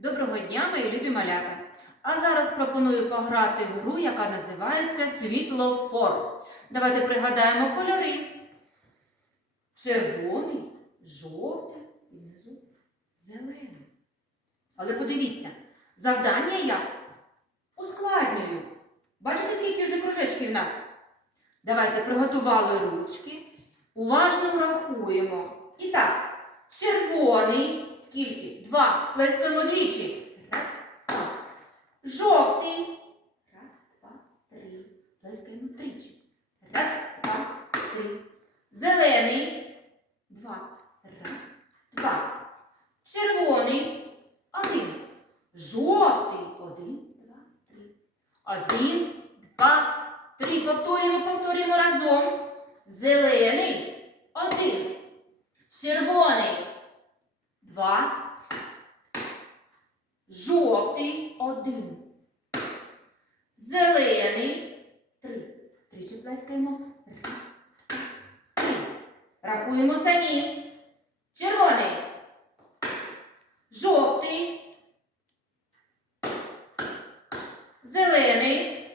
Доброго дня, мої любі малята! А зараз пропоную пограти в гру, яка називається Світлофор. Давайте пригадаємо кольори. Червоний, жовтий і внизу зелений. Але подивіться, завдання я ускладнюю. Бачите, скільки вже кружечків в нас? Давайте приготували ручки. Уважно рахуємо. І так, червоний. Скільки? Два. Плескаємо двічі. Раз, два. Жовтий. Раз, два, три. Плескаємо тричі. Раз, два, три. Зелений. Два. Раз, два. Червоний. Один. Жовтий. Один, два, три. Один, два, три. Повторюємо, повторюємо разом. Зелений. Один. Червоний. Два. Жовтий. Один. Зелений. Три. Тричі плескаємо. Раз, три. Рахуємо самі. Червоний. Жовтий. Зелений.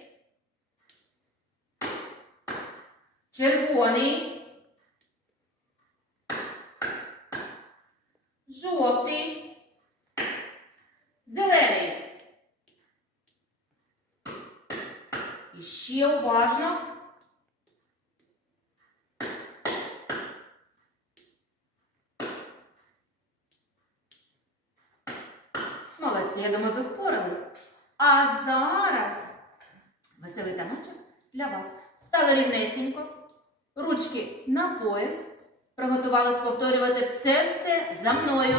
Червоний. Жовтий. Зелений. І ще уважно. Молодці, я думаю, ви впорались. А зараз веселий таночок для вас. Стали рівнесенько, ручки на пояс. Приготувались повторювати все-все за мною.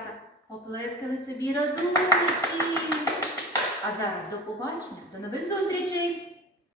Малята, оплескали собі разумочки. А зараз до побачення, до нових зустрічей!